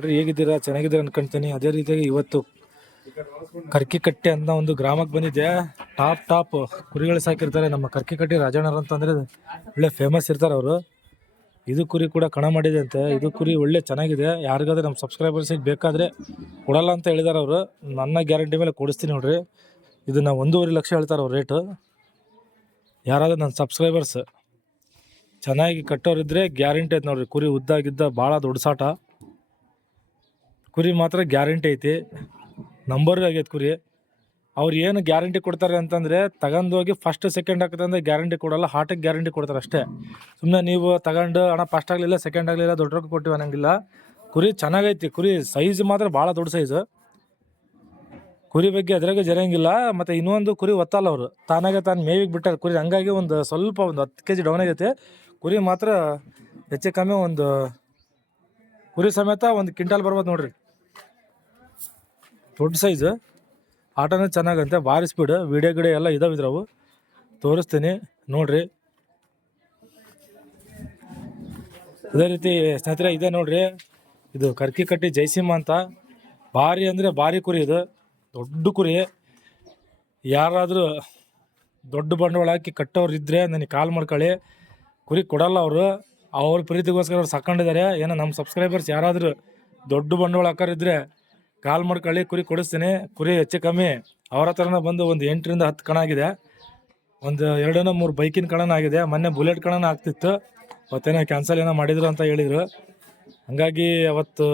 ನೋಡ್ರಿ ಹೇಗಿದ್ದೀರಾ? ಚೆನ್ನಾಗಿದ್ದೀರಾ ಅನ್ಕೊಂತೀನಿ. ಅದೇ ರೀತಿಯಾಗಿ ಇವತ್ತು ಕರ್ಕಿಕಟ್ಟೆ ಅಂತ ಒಂದು ಗ್ರಾಮಕ್ಕೆ ಬಂದಿದ್ದೆ. ಟಾಪ್ ಟಾಪ್ ಕುರಿಗಳು ಸಾಕಿರ್ತಾರೆ. ನಮ್ಮ ಕರ್ಕಿಕಟ್ಟೆ ರಾಜಣ್ಣರು ಅಂತಂದರೆ ಒಳ್ಳೆ ಫೇಮಸ್ ಇರ್ತಾರೆ ಅವರು. ಇದು ಕುರಿ ಕೂಡ ಕಣ ಮಾಡಿದೆ ಅಂತೆ. ಇದು ಕುರಿ ಒಳ್ಳೆ ಚೆನ್ನಾಗಿದೆ. ಯಾರಿಗಾದ್ರೆ ನಮ್ಮ ಸಬ್ಸ್ಕ್ರೈಬರ್ಸಿಗೆ ಬೇಕಾದ್ರೆ ಕೊಡಲ್ಲ ಅಂತ ಹೇಳಿದಾರೆ ಅವರು. ನನ್ನ ಗ್ಯಾರಂಟಿ ಮೇಲೆ ಕೊಡಿಸ್ತೀನಿ ನೋಡ್ರಿ. ಇದನ್ನ ಒಂದೂವರೆ ಲಕ್ಷ ಹೇಳ್ತಾರೆ ಅವ್ರ ರೇಟು ಯಾರಾದ್ರೂ ನನ್ನ ಸಬ್ಸ್ಕ್ರೈಬರ್ಸ್ ಚೆನ್ನಾಗಿ ಕಟ್ಟೋರಿದ್ರೆ ಗ್ಯಾರಂಟಿ ಐತೆ ನೋಡ್ರಿ. ಕುರಿ ಉದ್ದಾಗಿದ್ದ ಭಾಳ ದೊಡ್ಡ ಸಾಟ. ಕುರಿ ಮಾತ್ರ ಗ್ಯಾರಂಟಿ ಐತಿ. ನಂಬರ್ ಆಗೈತೆ ಕುರಿ. ಅವ್ರು ಏನು ಗ್ಯಾರಂಟಿ ಕೊಡ್ತಾರೆ ಅಂತಂದರೆ ತಗೊಂಡೋಗಿ ಫಸ್ಟ್ ಸೆಕೆಂಡ್ ಹಾಕದಂದ್ರೆ ಗ್ಯಾರಂಟಿ ಕೊಡಲ್ಲ ಹಾಟಿಗೆ ಗ್ಯಾರಂಟಿ ಕೊಡ್ತಾರೆ ಅಷ್ಟೇ. ಸುಮ್ಮನೆ ನೀವು ತಗೊಂಡು ಹಣ ಫಸ್ಟ್ ಆಗಲಿಲ್ಲ ಸೆಕೆಂಡ್ ಆಗಲಿಲ್ಲ, ದೊಡ್ಡ ರೊಕ್ಕ ಕೊಟ್ಟಿವಿ ಅನ್ನಂಗಿಲ್ಲ. ಕುರಿ ಚೆನ್ನಾಗೈತಿ. ಕುರಿ ಸೈಜ್ ಮಾತ್ರ ಭಾಳ ದೊಡ್ಡ ಸೈಜು ಕುರಿ ಬಗ್ಗೆ ಅದ್ರಾಗೆ ಜರಂಗಿಲ್ಲ ಮತ್ತು ಇನ್ನೊಂದು ಕುರಿ ಒತ್ತಲ್ಲ ಅವರು. ತಾನಾಗೆ ತಾನು ಮೇವಿಗೆ ಬಿಟ್ಟಾರೆ. ಕುರಿ ಹಂಗಾಗಿ ಒಂದು ಸ್ವಲ್ಪ ಒಂದು ಹತ್ತು ಕೆ ಜಿ ಡೌನ್ ಆಗೈತೆ. ಕುರಿ ಮಾತ್ರ ಹೆಚ್ಚು ಕಮ್ಮಿ ಒಂದು ಕುರಿ ಸಮೇತ ಒಂದು ಕ್ವಿಂಟಲ್ ಬರ್ಬೋದು ನೋಡ್ರಿ. ದೊಡ್ಡ ಸೈಜ್ ಆಟನೂ ಚೆನ್ನಾಗಂತೆ, ಭಾರಿ ಸ್ಪೀಡ್ ವಿಡಿಯೋ ಗಿಡ ಎಲ್ಲ ಇದಾವೆ ಇದ್ರವು. ತೋರಿಸ್ತೀನಿ, ನೋಡ್ರಿ. ಅದೇ ರೀತಿ ಸ್ನೇಹಿತರೆ, ಇದೆ ನೋಡ್ರಿ. ಇದು ಕರ್ಕಿ ಕಟ್ಟಿ ಜೈಸಿಂಹ ಅಂತ. ಭಾರಿ ಅಂದರೆ ಭಾರಿ ಕುರಿ ಇದು. ದೊಡ್ಡ ಕುರಿ. ಯಾರಾದರೂ ದೊಡ್ಡ ಬಂಡವಾಳ ಹಾಕಿ ಕಟ್ಟೋರು ಇದ್ದರೆ ನನಗೆ ಕಾಲ್ ಮಾಡ್ಕೊಳ್ಳಿ. ಕುರಿ ಕೊಡಲ್ಲ ಅವರು. ಅವ್ರ ಪ್ರೀತಿಗೋಸ್ಕರ ಅವ್ರು ಸಾಕೊಂಡಿದ್ದಾರೆ. ಏನೋ ನಮ್ಮ ಸಬ್ಸ್ಕ್ರೈಬರ್ಸ್ ಯಾರಾದರೂ ದೊಡ್ಡ ಬಂಡವಾಳ ಹಾಕೋರಿದ್ರೆ ಕಾಲ್ ಮಾಡ್ಕೊಳ್ಳಿ ಕುರಿ ಕೊಡಿಸ್ತೀನಿ. ಕುರಿ ಹೆಚ್ಚು ಕಮ್ಮಿ ಅವ್ರ ಹತ್ರನೇ ಬಂದು ಒಂದು ಎಂಟರಿಂದ ಹತ್ತು ಕಣ ಆಗಿದೆ. ಒಂದು ಎರಡನೋ ಮೂರು ಬೈಕಿನ ಕಣನ ಆಗಿದೆ. ಮೊನ್ನೆ ಬುಲೆಟ್ ಕಣನ ಆಗ್ತಿತ್ತು. ಅವತ್ತೇನೋ ಕ್ಯಾನ್ಸಲ್ ಏನೋ ಮಾಡಿದ್ರು ಅಂತ ಹೇಳಿದರು. ಹಂಗಾಗಿ ಅವತ್ತು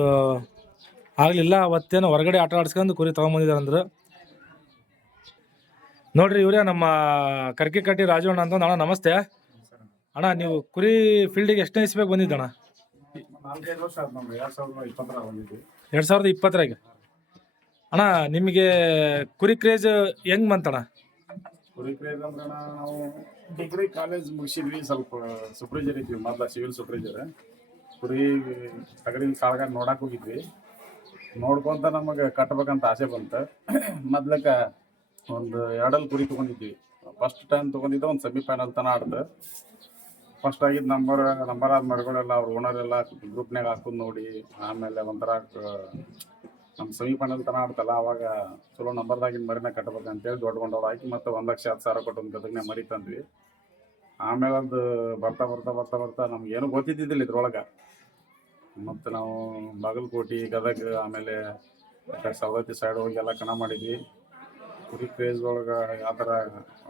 ಆಗಲಿಲ್ಲ. ಅವತ್ತೇನೋ ಹೊರಗಡೆ ಆಟ ಆಡಿಸ್ಕೊಂಡು ಕುರಿ ತೊಗೊಂಬಂದಿದ್ದಾರೆ ಅಂದರು. ನೋಡ್ರಿ ಇವರೇ ನಮ್ಮ ಕರ್ಕಿಕಟ್ಟಿ ರಾಜವಣ್ಣ ಅಂತ. ಅಣ್ಣ, ನಮಸ್ತೆ. ಅಣ್ಣ, ನೀವು ಕುರಿ ಫೀಲ್ಡಿಗೆ ಎಷ್ಟನೇ ಇಸ್ಬೇಕು ಬಂದಿದ್ದಣ್ಣ ವರ್ಷ ಆಯ್ತು ನಮ್ಗೆ ಎರಡ್ ಸಾವಿರದ ಇಪ್ಪತ್ತರಾಗ. ಅಣ್ಣ, ನಿಮಗೆ ಕುರಿ ಕ್ರೇಜ್ ಹೆಂಗ್ ಬಂತಣ್ಣ? ಕುರಿ ಕ್ರೇಜ್ ಅಂದ್ರೆ ನಾವು ಡಿಗ್ರಿ ಕಾಲೇಜ್ ಮುಗಿಸಿದ್ವಿ ಸ್ವಲ್ಪ ಸುಪ್ರೀಜರ್ ಇದ್ವಿ, ಮೊದಲ ಸಿವಿಲ್ ಸುಪ್ರೀಜರ್ ಕುರಿ ತಗಡಿನ ಕಾಳಗ ನೋಡಕ್ ಹೋಗಿದ್ವಿ. ನೋಡ್ಕೊಂತ ನಮಗೆ ಕಟ್ಬೇಕಂತ ಆಸೆ ಬಂತು. ಮೊದ್ಲಕ್ಕ ಒಂದು ಎರಡಲ್ಲಿ ಕುರಿ ತಗೊಂಡಿದ್ವಿ. ಫಸ್ಟ್ ಟೈಮ್ ತಗೊಂಡಿದ್ದ ಒಂದು ಸೆಮಿಫೈನಲ್ ತನ ಆಡ್ದು ಫಸ್ಟ್ ಆಗಿದ್ದ ನಂಬರ್ ನಂಬರ್ ಆದ ಮರಗಳೆಲ್ಲ ಅವ್ರ ಓನರ್ ಎಲ್ಲ ಗ್ರೂಪ್ನಾಗ ಹಾಕೊಂಡು ನೋಡಿ, ಆಮೇಲೆ ಒಂಥರ ನಮ್ಮ ಸೆಮಿ ಫೈನಲ್ ತನ ಆಡ್ತಲ್ಲ, ಅವಾಗ ಚಲೋ ನಂಬರ್ದಾಗಿನ ಮರಿನ ಕಟ್ಟಬೇಕು ಅಂತೇಳಿ ದೊಡ್ಡ ಬಂಡವಾಳ ಹಾಕಿ ಮತ್ತೆ ಒಂದು ಲಕ್ಷ, ಹತ್ತು ಸಾವಿರ ಕೊಟ್ಟು ಒಂದು ಮರಿ ತಂದ್ವಿ. ಆಮೇಲೆ ಅದು ಬರ್ತಾ ಬರ್ತಾ ಬರ್ತಾ ಬರ್ತಾ ನಮ್ಗೆ ಏನೂ ಗೊತ್ತಿದ್ದಿದ್ದಿಲ್ಲ ಇದ್ರೊಳಗೆ. ಮತ್ತು ನಾವು ಬಾಗಲಕೋಟೆ, ಗದಗ, ಆಮೇಲೆ ಸವದತ್ತಿ ಸೈಡ್ ಹೋಗಿ ಎಲ್ಲ ಕಣ ಮಾಡಿದ್ವಿ. ಕುರಿ ಕ್ರೇಜ್ ಒಳಗೆ ಯಾವ ಥರ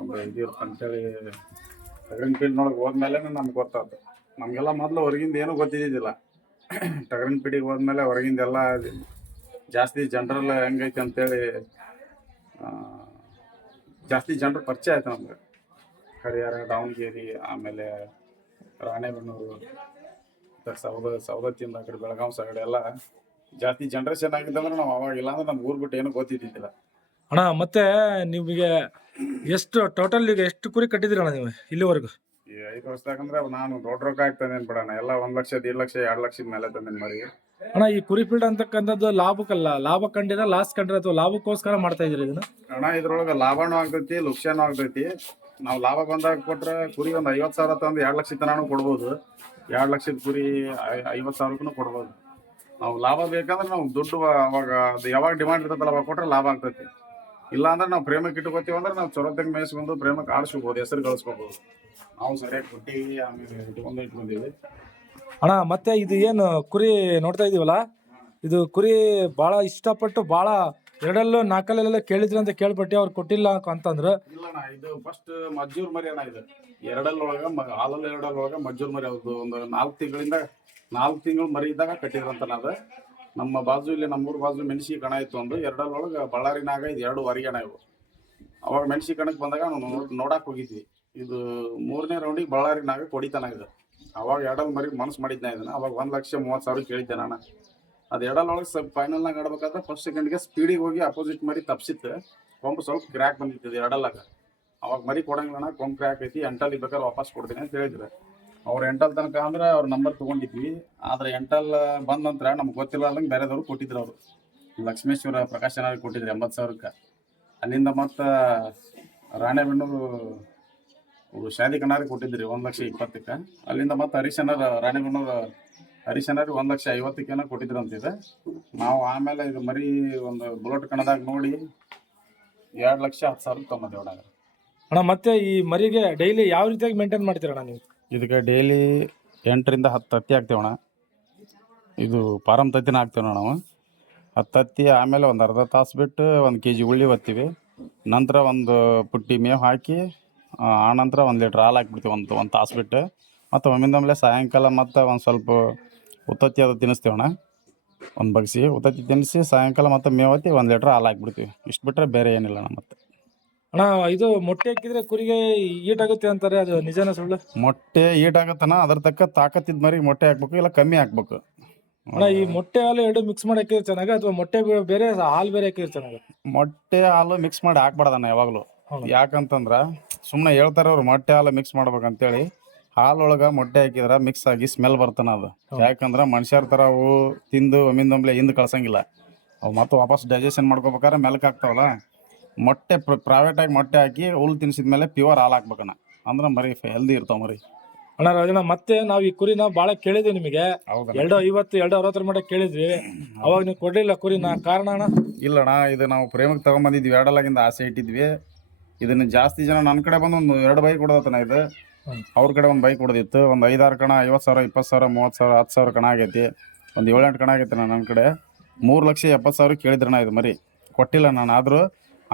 ಒಂದು ಇದು ಅಂತೇಳಿ ಟಗರಿನ ಫೀಲ್ಡ್ನೊಳಗೆ ಹೋದ್ಮೇಲೆ ನಮ್ಗೆ ಗೊತ್ತಾಯ್ತು ನಮಗೆಲ್ಲ ಮೊದಲು ಹೊರಗಿಂದ ಏನೂ ಗೊತ್ತಿದ್ದಿದ್ದಿಲ್ಲ. ಟಗರಿನ ಪೀಡಿಗೆ ಹೋದ್ಮೇಲೆ ಹೊರಗಿಂದ ಎಲ್ಲ ಜಾಸ್ತಿ ಜನರಲ್ ಹೆಂಗೈತೆ ಅಂತೇಳಿ ಜಾಸ್ತಿ ಜನರ ಪರಿಚಯ ಆಯ್ತು ನಮ್ಗೆ. ಹರಿಹರ ದಾವಣಗೆರೆ, ಆಮೇಲೆ ರಾಣೆಬೆನ್ನೂರು ಸೌದ ಸೌದತ್ತಿಯಿಂದ ಆ ಕಡೆ ಬೆಳಗಾವಿ ಸಗಡೆ ಎಲ್ಲ ಜಾಸ್ತಿ ಜನರೇಷನ್ ಆಗಿದ್ದಂದ್ರೆ ನಾವು ಅವಾಗ ಇಲ್ಲ ಅಂದ್ರೆ ನಮ್ಗೆ ಊರ್ ಬಿಟ್ಟು ಏನೂ ಗೊತ್ತಿದ್ದಿದ್ದಿಲ್ಲ. ಅಣ್ಣ, ಮತ್ತೆ ನಿಮಗೆ ಎಷ್ಟು ಟೋಟಲ್ ಈಗ ಎಷ್ಟು ಕುರಿ ಕಟ್ಟಿದಿರಣ್ಣ ನೀವು ಇಲ್ಲಿವರೆಗೂ? ಈ ಐದು ವರ್ಷದಾಗಂದ್ರೆ ನಾನು ದೊಡ್ಡ ರೊಕ್ಕ ಆಗ್ತದೆ ಬಿಡೋಣ ಎಲ್ಲ ಒಂದ್ ಲಕ್ಷ ದೇಡ್ ಲಕ್ಷ ಎರಡು ಲಕ್ಷದ ಮೇಲೆ ತಂದೇನೆ ಮರಿ ಅಣ್ಣ ಈ ಕುರಿ ಫೀಲ್ಡ್ ಅಂತಕ್ಕಂಥದ್ದು ಲಾಭಕ್ಕಲ್ಲ. ಲಾಭ ಕಂಡಿರ ಲಾಸ್ ಕಂಡಿರ ಅಥವಾ ಲಾಭಕ್ಕೋಸ್ಕರ ಮಾಡ್ತಾ ಇದ್ರಿ ಇದನ್ನ? ಅಣ್ಣ ಇದ್ರೊಳಗೆ ಲಾಭನೂ ಆಗ್ತೈತಿ ಲುಕ್ಸಾನು ಆಗ್ತೈತಿ. ನಾವು ಲಾಭ ಬಂದಾಗ ಕೊಟ್ರೆ ಕುರಿ ಒಂದು ಐವತ್ತು ಸಾವಿರ ತಂದು ಎರಡು ಲಕ್ಷ ತನಾನು ಕೊಡ್ಬೋದು. ಎರಡು ಲಕ್ಷದ ಕುರಿ ಐ- ಐವತ್ತು ಸಾವಿರಕ್ಕೂ ಕೊಡ್ಬೋದು. ನಾವು ಲಾಭ ಬೇಕಂದ್ರೆ ನಾವು ದುಡ್ಡು ಅವಾಗ ಅದು ಯಾವಾಗ ಡಿಮಾಂಡ್ ಇರ್ತದಲ್ಲ ಅವಾಗ ಕೊಟ್ರೆ ಲಾಭ ಆಗ್ತೈತಿ. ಇಲ್ಲ ಅಂದ್ರೆ ನಾವು ಪ್ರೇಮಕ್ಕೆ ಇಟ್ಕೋತೀವಿ ಅಂದ್ರೆ ನಾವು ಚೊರತೆಗೆ ಮೇಯಿಸ್ಕೊಂಡು ಪ್ರೇಮಕ್ಕೆ ಆಡಿಸ್ಕೋಬೋದು ಹೆಸರು ಗಳಿಸ್ಕೋಬೋದು ನಾವು ಸರಿಯಾಗಿ ಕೊಟ್ಟಿವಿ ಆಮೇಲೆ ಇಟ್ಕೊಂಡು ಇಟ್ಕೊಂಡಿವಿ ಅಣ್ಣ ಮತ್ತೆ ಇದು ಏನು ಕುರಿ ನೋಡ್ತಾ ಇದೀವಲ್ಲ? ಇದು ಕುರಿ ಭಾಳ ಇಷ್ಟಪಟ್ಟು ಭಾಳ ಎರಡಲ್ಲೂ ನಾಲ್ಕಲ್ಲೆಲ್ಲ ಕೇಳಿದ್ರಿ ಅಂತ ಕೇಳ್ಬಿಟ್ಟು ಅವ್ರು ಕೊಟ್ಟಿಲ್ಲ ಅಂತಂದ್ರು. ಇಲ್ಲಣ್ಣ ಇದು ಫಸ್ಟ್ ಮಜ್ಜೂರ್ ಮರಿ ಅಣ್ಣ ಇದು. ಎರಡಲ್ಲೊಳಗ ಮ- ಹಾಲಲ್ಲಿ ಎರಡಲ್ಲೊಳಗ ಮಜ್ಜೂರ್ ಮರಿ ಅದು ಒಂದು ನಾಲ್ಕು ತಿಂಗಳಿಂದ ನಾಲ್ಕು ತಿಂಗಳು ಮರಿ ಇದ್ದಾಗ ಕಟ್ಟಿದ್ರಂತ ಅದು. ನಮ್ಮ ಬಾಜು ಇಲ್ಲಿ ನಮ್ಮೂರ ಬಾಜು ಮೆಣಸಿ ಕಣ ಇತ್ತು ಒಂದು. ಎರಡರೊಳಗೆ ಬಳ್ಳಾರಿನಾಗ ಇದು ಎರಡು ವರಿಗಣ ಇವು. ಅವಾಗ ಮೆಣಸಿ ಕಣಕ್ಕೆ ಬಂದಾಗ ನಾವು ನೋಡಕ್ಕೆ ನೋಡಕ್ ಹೋಗಿದ್ವಿ. ಇದು ಮೂರನೇ ರೌಂಡಿಗೆ ಬಳ್ಳಾರಿನಾಗ ಕೊಡಿತನ ಇದು. ಅವಾಗ ಎರಡಲ್ ಮರಿ ಮನಸ್ಸು ಮಾಡಿದ್ನ ಇದನ್ನ. ಅವಾಗ ಒಂದು ಲಕ್ಷ ಮೂವತ್ತು ಸಾವಿರ ಕೇಳಿದ್ದೆ ನಾನು. ಅದು ಎರಡಲ್ಲೊಳಗೆ ಸ್ವಲ್ಪ ಫೈನಲ್ನಾಗ ಆಡ್ಬೇಕಾದ್ರೆ ಫಸ್ಟ್ ಸೆಕೆಂಡ್ಗೆ ಸ್ಪೀಡಿಗೆ ಹೋಗಿ ಅಪೋಸಿಟ್ ಮರಿ ತಪ್ಸಿತ್ತು. ಕೊಂಬು ಸ್ವಲ್ಪ ಕ್ರ್ಯಾಕ್ ಬಂದಿತ್ತು ಎರಡಲ್ಲಾಗ. ಅವಾಗ ಮರಿ ಕೊಡಂಗಿಲ್ಲ ಕೊಂಬ್ ಕ್ರ್ಯಾಕ್ ಐತಿ, ಎಂಟಲ್ಲಿ ಬೇಕಾದ್ರೆ ವಾಪಸ್ ಕೊಡ್ತೀನಿ ಅಂತ ಹೇಳಿದ್ರು. ಅವ್ರ ಎಂಟಲ್ ತನಕ ಅಂದ್ರೆ ಅವ್ರ ನಂಬರ್ ತಗೊಂಡಿದ್ವಿ. ಆದ್ರೆ ಎಂಟಲ್ ಬಂದ ನಂತರ ನಮ್ಗೆ ಗೊತ್ತಿಲ್ಲ ಬೇರೆದವ್ರು ಕೊಟ್ಟಿದ್ರು ಅವರು. ಲಕ್ಷ್ಮೇಶ್ವರ ಪ್ರಕಾಶನ ಕೊಟ್ಟಿದ್ರು, ಎಂಬತ್ತು ಸಾವಿರಕ್ಕೆ. ಅಲ್ಲಿಂದ ಮತ್ತೆ ರಾಣೆಬೆನ್ನೂರು ಶಾದಿ ಕಣ್ಣಾರಿ ಕೊಟ್ಟಿದ್ರಿ ಒಂದು ಲಕ್ಷ ಇಪ್ಪತ್ತಕ್ಕೆ. ಅಲ್ಲಿಂದ ಮತ್ತೆ ಹರೀಶಣ್ಣರ ರಾಣೆಬೆನ್ನೂರು ಹರೀಶನರಿಗೆ ಒಂದು ಲಕ್ಷ ಐವತ್ತಕ್ಕೆನ ಕೊಟ್ಟಿದ್ರು ಅಂತಿದೆ. ನಾವು ಆಮೇಲೆ ಇದು ಮರಿ ಒಂದು ಬುಲೆಟ್ ಕಣದಾಗ ನೋಡಿ ಎರಡು ಲಕ್ಷ ಹತ್ತು ಸಾವಿರ ಒಳಗ ಅಣ್ಣ, ಮತ್ತೆ ಈ ಮರಿಗೆ ಡೈಲಿ ಯಾವ ರೀತಿಯಾಗಿ ಮೇಂಟೈನ್ ಮಾಡ್ತೀರಣ್ಣ ನೀವು? ಇದಕ್ಕೆ ಡೈಲಿ ಎಂಟರಿಂದ ಹತ್ತು ತತ್ತಿ ಹಾಕ್ತೇವಣ ಇದು ಪಾರಮ್ ತತ್ತಿನ ಹಾಕ್ತೇವೆ ನಾವು. ಹತ್ತು ಹತ್ತಿ ಆಮೇಲೆ ಒಂದು ಅರ್ಧ ತಾಸು ಬಿಟ್ಟು ಒಂದು ಕೆ ಜಿ ಉಳ್ಳಿ ಒತ್ತೀವಿ. ನಂತರ ಒಂದು ಪುಟ್ಟಿ ಮೇವು ಹಾಕಿ ಆ, ಆನಂತರ ಒಂದು ಲೀಟ್ರ್ ಹಾಲು ಹಾಕ್ಬಿಡ್ತೀವಿ ಒಂದು ಒಂದು ತಾಸು ಬಿಟ್ಟು. ಮತ್ತು ಒಮ್ಮಿಂದೊಮ್ಮೆಲೆ ಸಾಯಂಕಾಲ ಮತ್ತು ಒಂದು ಸ್ವಲ್ಪ ಉತ್ತತ್ತಿ ಅದು ತಿನ್ನಿಸ್ತೇವಣ ಒಂದು ಬಗ್ಸಿ ಉತ್ತತ್ತಿ ತಿನ್ನಿಸಿ ಸಾಯಂಕಾಲ ಮತ್ತು ಮೇವತ್ತಿ ಒಂದು ಲೀಟ್ರ್ ಹಾಲು ಹಾಕ್ಬಿಡ್ತೀವಿ. ಇಷ್ಟು ಬಿಟ್ಟರೆ ಬೇರೆ ಏನಿಲ್ಲ ನಮ್ಮ ಮತ್ತೆ. ಅಣ್ಣ ಇದು ಮೊಟ್ಟೆ ಹಾಕಿದ್ರೆ ಕುರಿಗೆ ಈಟಾಗುತ್ತೆ ಅಂತಾರೆ ಅದು ನಿಜಾನ ಸುಳ್ಳು? ಮೊಟ್ಟೆ ಈಟಾಗತ್ತನ ಅದ್ರ ತಕ್ಕ ತಾಕತ್ತಿದ್ ಮರಿ ಮೊಟ್ಟೆ ಹಾಕ್ಬೇಕು ಇಲ್ಲ ಕಮ್ಮಿ ಹಾಕ್ಬೇಕು. ಅಣ್ಣ ಈ ಮೊಟ್ಟೆ ಹಾಲು ಎರಡು ಮಿಕ್ಸ್ ಮಾಡಿ ಹಾಕಿದ್ರೆ ಚೆನ್ನಾಗ ಅಥವಾ ಮೊಟ್ಟೆ ಬೇ- ಬೇರೆ ಹಾಲು ಬೇರೆ ಹಾಕಿದ್ರೆ ಚೆನ್ನಾಗ? ಮೊಟ್ಟೆ ಹಾಲು ಮಿಕ್ಸ್ ಮಾಡಿ ಹಾಕ್ಬಾರ್ದಣ್ಣ ಯಾವಾಗಲೂ. ಯಾಕಂತಂದ್ರ ಸುಮ್ಮನೆ ಹೇಳ್ತಾರೆ ಅವ್ರು ಮೊಟ್ಟೆ ಹಾಲು ಮಿಕ್ಸ್ ಮಾಡ್ಬೇಕಂತೇಳಿ. ಹಾಲೊಳಗ ಮೊಟ್ಟೆ ಹಾಕಿದ್ರ ಮಿಕ್ಸ್ ಆಗಿ ಸ್ಮೆಲ್ ಬರ್ತಾನ ಅದು. ಯಾಕಂದ್ರ ಮನುಷ್ಯರ ತರ ಅವು ತಿಂದು ಒಮ್ಮಿಂದೊಮ್ಲೆ ಹಿಂದೆ ಕಳ್ಸಂಗಿಲ್ಲ. ಅವು ಮತ್ತೆ ವಾಪಸ್ ಡೈಜೆಷನ್ ಮಾಡ್ಕೋಬೇಕಾದ್ರೆ ಮೆಲ್ಕ್ ಆಗ್ತಾವಲ್ಲ. ಮೊಟ್ಟೆ ಪ್ರೈವೇಟಾಗಿ ಮೊಟ್ಟೆ ಹಾಕಿ ಹುಲ್ ತಿನ್ಸಿದ್ಮೇಲೆ ಪ್ಯೂರ್ ಹಾಲು ಹಾಕ್ಬೇಕಣ್ಣ ಅಂದ್ರೆ ಮರಿ ಹೆಲ್ದಿ ಇರ್ತಾವ ಮರಿ. ಅಣ್ಣ ರಾಜಣ್ಣ ಮತ್ತೆ ನಾವು ಈ ಕುರಿನ ಬಹಳ ಕೇಳಿದ್ವಿ ನಿಮಗೆ. ಎರಡು ಐವತ್ತು ಎರಡು ಅರವತ್ತರ ಮಟ್ಟ ಕೇಳಿದ್ವಿ. ಅವಾಗ ನೀವು ಕೊಡ್ಲಿಲ್ಲ ಕುರಿನ. ಕಾರಣ ಅಣ್ಣ? ಇಲ್ಲಣ್ಣ ಇದು ನಾವು ಪ್ರೇಮಕ್ಕೆ ತಗೊಂಬಂದಿದ್ವಿ. ಎರಡಲಾಗಿಂದ ಆಸೆ ಇಟ್ಟಿದ್ವಿ. ಇದನ್ನ ಜಾಸ್ತಿ ಜನ ನನ್ನ ಕಡೆ ಬಂದು ಒಂದು ಎರಡು ಬೈಕ್ ಕೊಡೋದತ್ತನ ಇದು. ಅವ್ರ ಕಡೆ ಒಂದು ಬೈಕ್ ಕೊಡೋದಿತ್ತು ಒಂದು ಐದಾರು ಕಣ ಐವತ್ತು ಸಾವಿರ ಇಪ್ಪತ್ತು ಸಾವಿರ ಮೂವತ್ತು ಸಾವಿರ ಹತ್ತು ಸಾವಿರ ಕಣ ಆಗೈತಿ. ಒಂದು ಏಳೆಂಟು ಕಣ ಆಗೈತೆ ನನ್ನ ಕಡೆ. ಮೂರು ಲಕ್ಷ ಎಪ್ಪತ್ತು ಸಾವಿರ ಕೇಳಿದ್ರಣ್ಣ ಇದು ಮರಿ. ಕೊಟ್ಟಿಲ್ಲ ನಾನು ಆದರೂ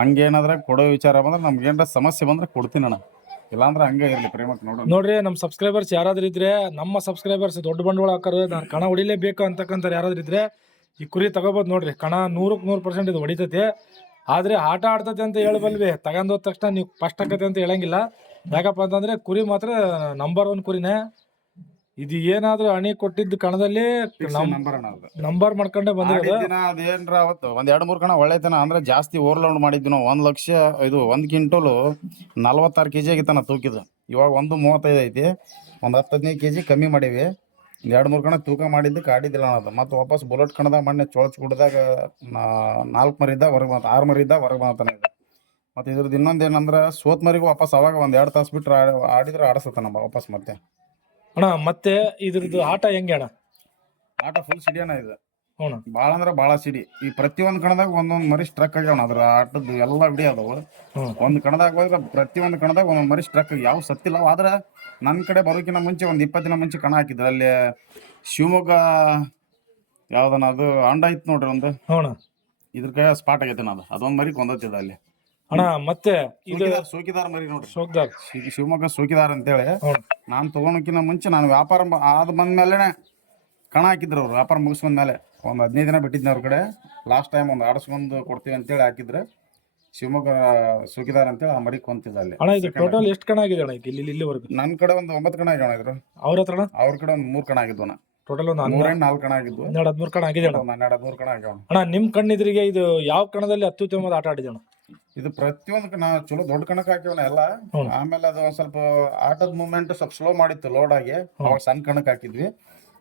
ಹಂಗೇನಾದ್ರೆ ಕೊಡೋ ವಿಚಾರ ಬಂದ್ರೆ ನಮ್ಗೆ ಏನಾರ ಸಮಸ್ಯೆ ಬಂದ್ರೆ ಕೊಡ್ತೀನಿ ಅಣ್ಣ. ಇಲ್ಲಾಂದ್ರೆ ಹಂಗೆ ಇರಲಿ ಪ್ರೇಮಕ್ಕೆ ನೋಡಿ ನೋಡ್ರಿ ನಮ್ಮ ಸಬ್ಸ್ಕ್ರೈಬರ್ಸ್ ಯಾರಾದ್ರೂ ಇದ್ರೆ, ನಮ್ಮ ಸಬ್ಸ್ಕ್ರೈಬರ್ಸ್ ದೊಡ್ಡ ಬಂಡವಾಳ ಹಾಕೋರು, ನಾನು ಕಣ ಹೊಡಿಲೇಬೇಕು ಅಂತಕ್ಕಂಥ ಯಾರಾದ್ರೂ ಇದ್ರೆ, ಈ ಕುರಿ ತಗೋಬೋದು ನೋಡ್ರಿ. ಕಣ ನೂರಕ್ಕೆ ನೂರು ಪರ್ಸೆಂಟ್ ಇದು ಹೊಡಿತೈತೆ. ಆದರೆ ಆಟ ಆಡ್ತೈತೆ ಅಂತ ಹೇಳ್ಬಲ್ವಿ. ತಗೊಂಡೋದ ತಕ್ಷಣ ನೀವು ಫಸ್ಟ್ ಆಕೈತೆ ಅಂತ ಹೇಳಂಗಿಲ್ಲ. ಯಾಕಪ್ಪ ಅಂತಂದರೆ ಕುರಿ ಮಾತ್ರ ನಂಬರ್ ಒನ್ ಕುರಿನೇ. ಇದು ಏನಾದ್ರೂ ಹಣಿ ಕೊಟ್ಟಿದ್ದ ಕಣದಲ್ಲಿ ನಂಬರ್ ನಂಬರ್ ಮಾಡ್ಕೊಂಡೇ ಬಂದಿರೋದು. ದಿನ ಅದೇನ್ರ ಅವತ್ತು? ಒಂದ್ ಎರಡ್ ಮೂರ್ ಕಣ ಒಳ್ಳೆತನ ಅಂದ್ರೆ ಜಾಸ್ತಿ ಓವರ್ಲೋಡ್ ಮಾಡಿದ್ವಿ ನಾವು. ಒಂದ್ ಲಕ್ಷ ಇದು ಒಂದ್ ಕ್ವಿಂಟೋಲು ನಲ್ವತ್ತಾರು ಕೆಜಿ ಆಗಿತ್ತನ ತೂಕಿದ ಇವಾಗ ಒಂದು ಮೂವತ್ತೈದು ಐತಿ. ಒಂದ್ ಹತ್ತು ಹದಿನೈದು ಕೆಜಿ ಕಮ್ಮಿ ಮಾಡಿವಿ. ಎರಡು ಮೂರು ಕಣ ತೂಕ ಮಾಡಿದ್ದು ಕಾಡಿದ್ದಿಲ್ಲ ಅದು. ಮತ್ತೆ ವಾಪಸ್ ಬುಲೆಟ್ ಕಣದಾಗ ಮಣ್ಣೆ ಚೋಳ್ಚ್ ಕುಡ್ದಾಗ ನಾಲ್ಕು ಮರಿದ್ದಾಗ ಹೊರಗೆ ಬಂತ ಆರು ಮರಿದ್ದಾಗ ಹೊರಗೆ ಬಂತಾನೆ ಇದು. ಮತ್ತೆ ಇದ್ರದ್ದು ಇನ್ನೊಂದು ಏನಂದ್ರೆ ಸೋತ್ ಮರಿಗೂ ವಾಪಸ್ ಅವಾಗ ಒಂದ್ ಎರಡು ತಾಸು ಬಿಟ್ಟರೆ ಆಡಿದ್ರೆ ಆಡಿಸತ್ತ ವಾಪಸ್ ಮತ್ತೆ. ಅಣ್ಣ ಮತ್ತೆ ಇದ್ರದ್ದು ಆಟ ಹೆಂಗೆ ಅಣ್ಣ? ಆಟ ಫುಲ್ ಸಿಡಿಯೋಣ ಇದು. ಹ್ಞೂ ಭಾಳ ಅಂದ್ರೆ ಭಾಳ ಸಿಡಿ ಈ ಪ್ರತಿಯೊಂದು ಕಣದಾಗ ಒಂದೊಂದು ಮರಿ ಸ್ಟ್ರಕ್ ಆಗ್ಯಾವ ಅದ್ರ ಆಟದ ಎಲ್ಲ ಬಿಡಿ ಅದಾವು. ಒಂದು ಕಣದಾಗ ಹೋದ್ರೆ ಪ್ರತಿಯೊಂದು ಕಣದಾಗ ಒಂದೊಂದು ಮರಿ ಸ್ಟ್ರಕ್ ಯಾವ ಸತ್ತಿಲ್ಲ. ಆದ್ರೆ ನನ್ನ ಕಡೆ ಬರೋಕಿನ ಮುಂಚೆ ಒಂದು ಇಪ್ಪತ್ತು ದಿನ ಮುಂಚೆ ಕಣ ಹಾಕಿದ್ರು. ಅಲ್ಲಿ ಶಿವಮೊಗ್ಗ ಯಾವ್ದನ ಅದು ಅಂಡ ಇತ್ತು ನೋಡ್ರಿ ಒಂದು. ಹ್ಞೂ ಇದ್ರ ಕೈ ಸ್ಪಾಟ್ ಆಗೈತೆ ಅದು. ಅದೊಂದು ಮರಿ ಕೊಂದತ್ತಿದ ಅಲ್ಲಿ. ಅಣ್ಣ ಮತ್ತೆ ಇದು ಸೋಕಿದಾರ್ ಸೋಕಿದಾರ ಮರಿ ನೋಡ್ರಿ. ಶೋಕ್ದಾರ್ ಶಿ- ಶಿವಮೊಗ್ಗ ಸೋಕಿದಾರ ಅಂತೇಳಿ. ಹೇಳಿ ನಾನು ತಗೊಳಕಿನ ಮುಂಚೆ ನಾನು ವ್ಯಾಪಾರ ಆದ ಬಂದ್ಮೇಲೆ ಕಣ ಹಾಕಿದ್ರು ಅವ್ರು ವ್ಯಾಪಾರ ಮುಗಿಸ್ಕೊಂಡ ಮೇಲೆ. ಒಂದು ಹದಿನೈದು ದಿನ ಬಿಟ್ಟಿದ್ನ ಅವ್ರ ಕಡೆ. ಲಾಸ್ಟ್ ಟೈಮ್ ಒಂದು ಆಡಿಸ್ಕೊಂಡು ಕೊಡ್ತೀವಿ ಅಂತೇಳಿ ಹಾಕಿದ್ರೆ. ಶಿವಮೊಗ್ಗ ಸೋಕಿದಾರ ಅಂತೇಳಿ ಆ ಮರಿ ಕೊಂತಿದ್ದ ಅಲ್ಲಿ. ಅಣ್ಣ ಇದು ಟೋಟಲ್ ಎಷ್ಟು ಕಣ ಆಗಿದೆ ಅಣ್ಣ ಇಲ್ಲಿ ಇಲ್ಲಿ- ಇಲ್ಲಿವರೆಗೂ? ನನ್ನ ಕಡೆ ಒಂದು ಒಂಬತ್ತು ಕಣ ಆಗಿದೆ ಇದ್ರು. ಅವ್ರ ಹತ್ರ ಅಣ್ಣ ಅವ್ರ ಕಡೆ ಒಂದು ಮೂರು ಕಣ ಆಗಿದ್ವು ಅಣ್ಣ. ಟೋಟಲ್ ಒಂದು ಹನ್ನೆರಡು ನಾಲ್ಕು ಕಣ ಆಗಿದ್ವು. ಹನ್ನೆರಡು ಹದಿಮೂರು ಕಣ ಆಗಿದೆ ಅಣ್ಣ. ಹನ್ನೆರಡು ಹದಿಮೂರು ಕಣ ಆಗ್ಯಾವ ಅಣ್ಣ. ನಿಮ್ ಕಣ್ಣಿದ್ರಿಗೆ ಇದು ಯಾವ ಕಣದಲ್ಲಿ ಅತ್ಯುತ್ತಮವಾದ ಆಟ ಆಡಿದೆ ಅಣ್ಣ? ಇದು ಪ್ರತಿಯೊಂದಕ್ಕೆ ನಾವು ಚಲೋ ದೊಡ್ಡ ಕಣಕ್ ಹಾಕಿವನ ಎಲ್ಲ. ಆಮೇಲೆ ಅದು ಒಂದ್ ಸ್ವಲ್ಪ ಆಟದ ಮೂಮೆಂಟ್ ಸ್ವಲ್ಪ ಸ್ಲೋ ಮಾಡಿತ್ತು ಲೋಡ್ ಆಗಿ. ಅವಾಗ ಸಣ್ಣ ಕಣಕ್ ಹಾಕಿದ್ವಿ.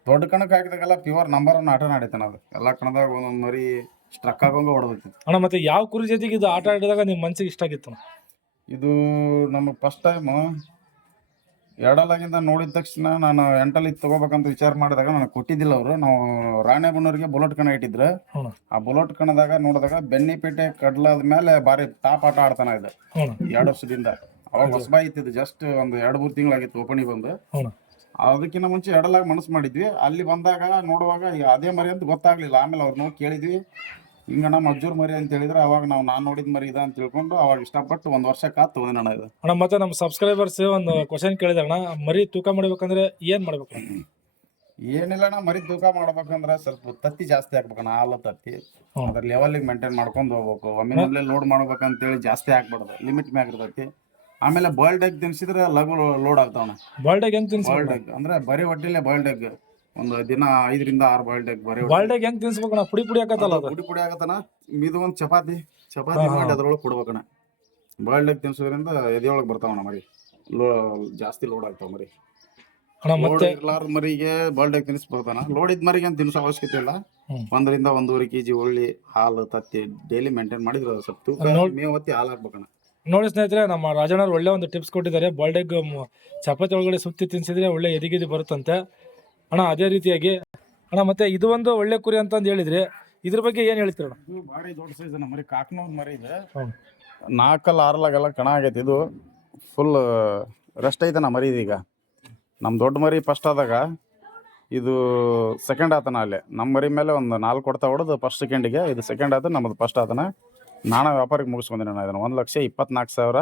ದೊಡ್ಡ ಕಣಕ್ ಹಾಕಿದಾಗೆಲ್ಲ ಪ್ಯೂರ್ ನಂಬರ್ ಒನ್ ಆಟ ನಡೀತಾನ ಅದು. ಎಲ್ಲಾ ಕಣದಾಗ ಒಂದೊಂದು ಮರಿ ಸ್ಟ್ರಕ್ ಆಗೋಂಗ ಹೊಡೆದಿತ್ತು ಅಣ್ಣ ಮತ್ತೆ ಯಾವ ಕುರಿ ಜೊತೆಗೆ ಇದು ಆಟ ಆಡಿದಾಗ ನಿಮ್ ಮನ್ಸಿಗೆ ಇಷ್ಟ ಆಗಿತ್ತು ಇದು ನಮಗೆ ಫಸ್ಟ್ ಟೈಮು ಎರಡಲಾಗಿಂದ ನೋಡಿದ ತಕ್ಷಣ ನಾನು ಎಂಟಲ್ಲಿ ತಗೋಬೇಕಂತ ವಿಚಾರ ಮಾಡಿದಾಗ ನನಗೆ ಕೊಟ್ಟಿದ್ದಿಲ್ಲ ಅವರು. ನಾವು ರಾಣೆಬೆನ್ನೂರಿಗೆ ಬುಲೆಟ್ ಕಣ ಇಟ್ಟಿದ್ರು. ಆ ಬುಲೆಟ್ ಕಣದಾಗ ನೋಡಿದಾಗ ಬೆನ್ನಿಪೇಟೆ ಕಡ್ಲದ ಮೇಲೆ ಭಾರಿ ಟಾಪ್ ಆಟ ಆಡ್ತಾನ ಇದೆ ಎರಡು ವರ್ಷದಿಂದ. ಅವಾಗ ಹೊಸಬಾಯಿ ಇತ್ತಿದ್ದು. ಜಸ್ಟ್ ಒಂದು ಎರಡು ಮೂರು ತಿಂಗಳಾಗಿತ್ತು ಓಪನಿ ಬಂದು. ಅದಕ್ಕಿಂತ ಮುಂಚೆ ಎರಡಲಾಗ ಮನಸ್ಸು ಮಾಡಿದ್ವಿ. ಅಲ್ಲಿ ಬಂದಾಗ ನೋಡುವಾಗ ಅದೇ ಮರಿ ಅಂತ ಗೊತ್ತಾಗ್ಲಿಲ್ಲ. ಆಮೇಲೆ ಅವ್ರನ್ನ ಕೇಳಿದ್ವಿ. ಹಿಂಗ ನಮ್ಮ ಅಜ್ಜೂರ್ ಮರಿ ಅಂತ ಹೇಳಿದ್ರೆ ಅವಾಗ ನಾವು ನಾನು ನೋಡಿದ ಮರಿ ಇದ ಅಂತ ತಿಳ್ಕೊಂಡು ಅವಾಗ ಇಷ್ಟಪಟ್ಟು ಒಂದು ವರ್ಷ ಕಾತ್ ಹೋದ ನಾನು ಇದು. ಅಣ್ಣ ಮತ್ತೆ ನಮ್ಮ ಸಬ್ಸ್ಕ್ರೈಬರ್ಸ್ ಒಂದು ಕ್ವಶನ್ ಕೇಳಿದ ಅಣ್ಣ. ಮರಿ ತೂಕ ಮಾಡ್ಬೇಕಂದ್ರೆ ಏನ್ ಮಾಡ್ಬೇಕು? ಅಣ್ಣ? ಏನಿಲ್ಲ ಅಣ್ಣ ಮರಿ ತೂಕ ಮಾಡ್ಬೇಕಂದ್ರೆ ಸ್ವಲ್ಪ ತತ್ತಿ ಜಾಸ್ತಿ ಹಾಕ್ಬೇಕಣ್ಣ ಹಾಲು ತತ್ತಿ. ಅದ್ರ ಲೆವೆಲ್ಗೆ ಮೇಂಟೈನ್ ಮಾಡ್ಕೊಂಡು ಹೋಗ್ಬೇಕು. ಒಮ್ಮೆ ಲೋಡ್ ಮಾಡ್ಬೇಕಂತೇಳಿ ಜಾಸ್ತಿ ಹಾಕ್ಬಾರ್ದು. ಲಿಮಿಟ್ ಮ್ಯಾಗ ಇರ್ತೈತಿ. ಆಮೇಲೆ ಬಾಯ್ಲ್ಡ್ ಎಗ್ ತಿನ್ಸಿದ್ರೆ ಲಘು ಲೋಡ್ ಆಗ್ತಾವಣ ಎಗ್ ಹೆಂಗ್ ತಿನ್ಸ್ ಬಾಯ್ಲ್ಡ್ ಎಗ್ ಅಂದ್ರೆ ಬರೀ ಹೊಟ್ಟೆಲೆ ಬಾಯ್ಲ್ಡ್ ಎಗ್ ಒಂದು ದಿನ ಐದರಿಂದ ಆರು ಬಾಳ್ಡೆಗ್ ಬರೀ ಬಾಲ್ಡೆಗ್ ಹೆಂಗ್ ತಿನ್ಸ್ಬೇಕು ಪುಡಿ ಪುಡಿ ಆಗತ್ತಲ್ಲ ಅದು? ಪುಡಿ ಪುಡಿ ಆಗತ್ತನ ಇದು ಒಂದ್ ಚಪಾತಿ. ಚಪಾತಿ. ಮಾಡಿ ಅದ್ರೊಳಗೆ ಕೊಡ್ಬೇಕಣ್ಣ. ಬಾಳ್ಡೆಗ್ ತಿನ್ಸೋದ್ರಿಂದ ಎದೆಯೊಳಗೆ ಬರ್ತಾವಣ್ಣ ಮರಿ. ಲೋ ಜಾಸ್ತಿ ಲೋಡ್ ಆಗ್ತಾವ ಮರಿ. ಲೋಡ್ ಮತ್ತೆ? ಇರ್ಲಾರ್ದ ಮರಿಗೆ ಬಾಳ್ಡೆಗ್ ಎಗ್ ತಿನ್ನಿಸ್ಬೋದಣ್ಣ ಲೋಡ್ ಇದ್ ಮರಿಗೆ ಅಂತ ತಿನ್ಸೋ ಅವಶ್ಯಕತೆ ಇಲ್ಲ. ಒಂದರಿಂದ ಒಂದೂವರೆ ಕೆಜಿ ಉಳ್ಳಿ ಹಾಲು ತತ್ತಿ ಡೈಲಿ ಮೇಂಟೈನ್ ಮಾಡಿದ್ರೆ ಸ್ವಲ್ಪ ತೂಕ ಮೇವು ಹೊತ್ತಿ ಹಾಲು ಹಾಕ್ಬೇಕಣ್ಣ ನೋಡಿ ಸ್ನೇಹಿತರೆ ನಮ್ಮ ರಾಜಣ್ಣವ್ರು ಒಳ್ಳೆ ಒಂದು ಟಿಪ್ಸ್ ಕೊಟ್ಟಿದ್ದಾರೆ. ಬಾಲ್ಡೆಗ್ ಚಪಾತಿ ಒಳಗಡೆ ಸುತ್ತಿ ತಿನ್ಸಿದ್ರೆ ಒಳ್ಳೆ ಎದಿಗಿದಿ ಬರುತ್ತಂತೆ. ಅಣ್ಣ ಅದೇ ರೀತಿಯಾಗಿ. ಅಣ್ಣ ಮತ್ತೆ ಇದು ಒಂದು ಒಳ್ಳೆ ಕುರಿ ಅಂತಂದು ಹೇಳಿದ್ರಿ ಇದ್ರ ಬಗ್ಗೆ ಏನು ಹೇಳ್ತೀರಣ್ಣ ಇದು ಭಾರಿ ದೊಡ್ಡ ಸೈಜ್ ಅನ್ನ ಮರಿ ಕಾಕ್ನವ್ರ ಮರಿ ಇದೆ. ನಾಲ್ಕಲ್ಲಿ ಆರಲಾಗೆಲ್ಲ ಕಣ ಆಗೈತೆ ಇದು. ಫುಲ್ ರೆಸ್ಟ್ ಐತನ ಮರಿ ಈಗ. ನಮ್ಮ ದೊಡ್ಡ ಮರಿ ಫಸ್ಟ್ ಆದಾಗ ಇದು ಸೆಕೆಂಡ್ ಆತನ ಅಲ್ಲೇ. ನಮ್ಮ ಮರಿ ಮೇಲೆ ಒಂದು ನಾಲ್ಕು ಕೊಡ್ತಾ ಹೊಡೆದು ಫಸ್ಟ್ ಸೆಕೆಂಡಿಗೆ ಇದು ಸೆಕೆಂಡ್ ಆತ ನಮ್ಮದು ಫಸ್ಟ್ ಆತನ. ನಾನು ವ್ಯಾಪಾರಕ್ಕೆ ಮುಗಿಸ್ಕೊಂಡೆ ನಾನು ಇದನ್ನು. ಒಂದು ಲಕ್ಷ ಇಪ್ಪತ್ನಾಲ್ಕು ಸಾವಿರ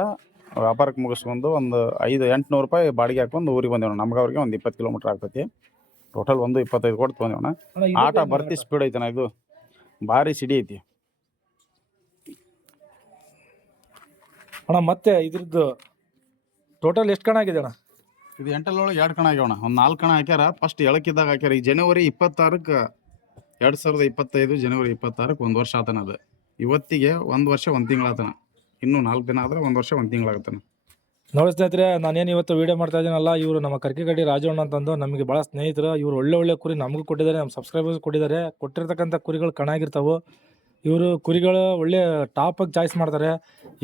ವ್ಯಾಪಾರಕ್ಕೆ ಮುಗಿಸ್ಕೊಂಡು ಒಂದು ಐದು ಎಂಟುನೂರು ರೂಪಾಯಿ ಬಾಡಿಗೆ ಹಾಕೊಂಡು ಊರಿಗೆ ಬಂದೇವೆ ನಮ್ಗೆ ಅವ್ರಿಗೆ ಒಂದು ಇಪ್ಪತ್ತು ಕಿಲೋಮೀಟ್ರ್ ಆಗ್ತೈತಿ. ಟೋಟಲ್ ಒಂದು ಇಪ್ಪತ್ತೈದು ಕೊಟ್ಟು ತೊಂದೇವಣ್ಣ ಅಣ್ಣ, ಆಟ ಬರ್ತಿ ಸ್ಪೀಡ್ ಐತನ ಇದು ಭಾರಿ ಸಿಡಿ ಐತಿ. ಅಣ್ಣ ಮತ್ತೆ ಇದ್ರದ್ದು ಟೋಟಲ್ ಎಷ್ಟು ಕಣ ಆಗಿದೆ ಅಣ್ಣ? ಇದು ಎಂಟಲ್ಲೊಳಗೆ ಎರಡು ಕಣ ಆಗ್ಯಾವಣ ಒಂದು ನಾಲ್ಕು ಕಣ ಹಾಕ್ಯಾರ ಫಸ್ಟ್ ಎಳಕಿದ್ದಾಗ ಹಾಕ್ಯಾರ ಈ ಜನವರಿ ಇಪ್ಪತ್ತಾರಕ್ಕೆ ಎರಡು ಸಾವಿರದ ಇಪ್ಪತ್ತೈದು ಜನವರಿ ಇಪ್ಪತ್ತಾರಕ್ಕೆ ಒಂದು ವರ್ಷ ಆತನ ಅದು. ಇವತ್ತಿಗೆ ಒಂದು ವರ್ಷ ಒಂದು ತಿಂಗಳಾತನ ಇನ್ನೂ ನಾಲ್ಕು ದಿನ ಆದರೆ ಒಂದು ವರ್ಷ ಒಂದು ತಿಂಗಳಾಗತ್ತಾನ ನೋಡಿ ಸ್ನೇಹಿತರೆ, ನಾನೇನು ಇವತ್ತು ವೀಡಿಯೋ ಮಾಡ್ತಾ ಇದ್ದೀನಲ್ಲ, ಇವರು ನಮ್ಮ ಕರ್ಕಿಗಡ್ಡಿ ರಾಜಣ್ಣ ಅಂತಂದು ನಮಗೆ ಭಾಳ ಸ್ನೇಹಿತರು. ಇವರು ಒಳ್ಳೆ ಒಳ್ಳೆ ಕುರಿ ನಮಗೂ ಕೊಟ್ಟಿದ್ದಾರೆ ನಮ್ಮ ಸಬ್ಸ್ಕ್ರೈಬರ್ಸ್ ಕೊಟ್ಟಿದ್ದಾರೆ. ಕೊಟ್ಟಿರ್ತಕ್ಕಂಥ ಕುರಿಗಳು ಕಣಾಗಿರ್ತಾವೆ. ಇವರು ಕುರಿಗಳು ಒಳ್ಳೆ ಟಾಪಾಗಿ ಚಾಯ್ಸ್ ಮಾಡ್ತಾರೆ.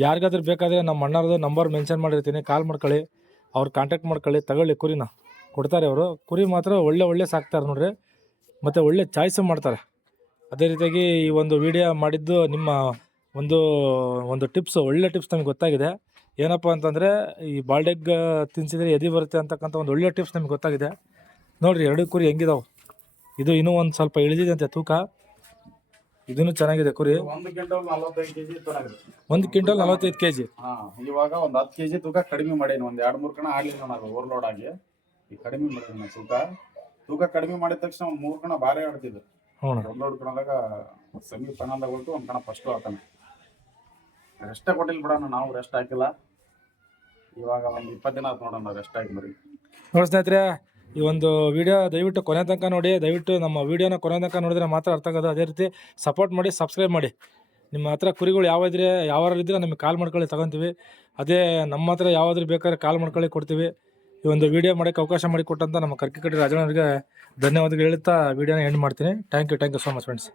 ಯಾರಿಗಾದ್ರೂ ಬೇಕಾದರೆ ನಮ್ಮ ಅಣ್ಣರದು ನಂಬರ್ ಮೆನ್ಷನ್ ಮಾಡಿರ್ತೀನಿ. ಕಾಲ್ ಮಾಡ್ಕೊಳ್ಳಿ. ಅವ್ರು ಕಾಂಟ್ಯಾಕ್ಟ್ ಮಾಡ್ಕೊಳ್ಳಿ. ತಗೊಳ್ಳಿ ಕುರಿನ. ಕೊಡ್ತಾರೆ ಅವರು. ಕುರಿ ಮಾತ್ರ ಒಳ್ಳೆ ಒಳ್ಳೆ ಸಾಕ್ತಾರೆ ನೋಡ್ರಿ. ಮತ್ತು ಒಳ್ಳೆ ಚಾಯ್ಸು ಮಾಡ್ತಾರೆ. ಅದೇ ರೀತಿಯಾಗಿ ಈ ಒಂದು ವಿಡಿಯೋ ಮಾಡಿದ್ದು ನಿಮ್ಮ ಒಂದು ಒಂದು ಟಿಪ್ಸ್ ಒಳ್ಳೆ ಟಿಪ್ಸ್ ನಮಗೆ ಗೊತ್ತಾಗಿದೆ. ಏನಪ್ಪ ಅಂತಂದರೆ ಈ ಬಾಲ್ಡೆಗ್ ತಿನ್ಸಿದ್ರೆ ಎದೆ ಬರುತ್ತೆ ಅಂತಕ್ಕಂಥ ಒಂದು ಒಳ್ಳೆಯ ಟಿಪ್ಸ್ ನಿಮ್ಗೆ ಗೊತ್ತಾಗಿದೆ. ನೋಡಿರಿ ಎರಡು ಕುರಿ ಹೆಂಗಿದಾವೆ? ಇದು ಇನ್ನೂ ಒಂದು ಸ್ವಲ್ಪ ಇಳಿದಿದೆ ಅಂತೆ ತೂಕ. ಇದನ್ನು ಚೆನ್ನಾಗಿದೆ ಕುರಿ. ಒಂದು ಕ್ವಿಂಟಲ್ ನಲವತ್ತೈದು ಕೆ ಜಿ ಒಂದು ಕ್ವಿಂಟಲ್ ನಲವತ್ತೈದು ಕೆ ಜಿ ಹಾಂ ಇವಾಗ ಒಂದು ಹತ್ತು ಕೆ ಜಿ ತೂಕ ಕಡಿಮೆ ಮಾಡೀನಿ. ಒಂದು ಎರಡು ಮೂರು ಕಣ ಆಗಲಿಲ್ಲ ನಾನು ಓವರ್ಲೋಡ್ ಆಗಿ. ಈಗ ಕಡಿಮೆ ನಾನು ತೂಕ. ತೂಕ ಕಡಿಮೆ ಮಾಡಿದ ತಕ್ಷಣ ಒಂದು ಮೂರು ಕಣ ಭಾರಿ ಆಡ್ತಿದ್ದೆ. ಹ್ಞೂ ಒಂದೊಂದು ಕಣದಾಗ ಸೆಮಿ ಫೈನಲ್ದಾಗ ಹೋಯ್ತು ಒಂದು ಕಣ ಫಸ್ಟು ಆತಾನೆ. ರೆಸ್ಟೇ ಕೊಟ್ಟಿಲ್ಲ ಬಿಡೋಣ, ನಾವು ರೆಸ್ಟ್ ಹಾಕಿಲ್ಲ. ಇವಾಗ ಒಂದು ಇಪ್ಪತ್ತು ದಿನ ಆಯ್ತು ನೋಡೋಣ ರೆಸ್ಟ್ ಹಾಕಿ ಬರೀ. ನೋಡಿ ಸ್ನೇಹಿತರೆ, ಈ ಒಂದು ವಿಡಿಯೋ ದಯವಿಟ್ಟು ಕೊನೆ ತನಕ ನೋಡಿ, ದಯವಿಟ್ಟು ನಮ್ಮ ವಿಡಿಯೋನ ಕೊನೆ ತನಕ ನೋಡಿದ್ರೆ ಮಾತ್ರ ಅರ್ಥ ಆಗೋದು. ಅದೇ ರೀತಿ ಸಪೋರ್ಟ್ ಮಾಡಿ ಸಬ್ಸ್ಕ್ರೈಬ್ ಮಾಡಿ. ನಿಮ್ಮ ಹತ್ರ ಕುರಿಗಳು ಯಾವ ಇದ್ರೆ ಯಾವ ಇದ್ರೆ ನಮಗೆ ಕಾಲ್ ಮಾಡ್ಕೊಳ್ಳಿ, ತಗೊಂತೀವಿ. ಅದೇ ನಮ್ಮ ಹತ್ರ ಯಾವಾದ್ರೂ ಬೇಕಾದ್ರೆ ಕಾಲ್ ಮಾಡ್ಕೊಳ್ಳಿ, ಕೊಡ್ತೀವಿ. ಈ ಒಂದು ವಿಡಿಯೋ ಮಾಡೋಕೆ ಅವಕಾಶ ಮಾಡಿಕೊಟ್ಟಂತ ನಮ್ಮ ಕರ್ಕಿಕಟ್ಟಿ ರಾಜಣ್ಣವರಿಗೆ ಧನ್ಯವಾದಗಳು ಹೇಳ್ತಾ ವಿಡಿಯೋನ ಎಂಡ್ ಮಾಡ್ತೀನಿ. Thank you thank you so much friends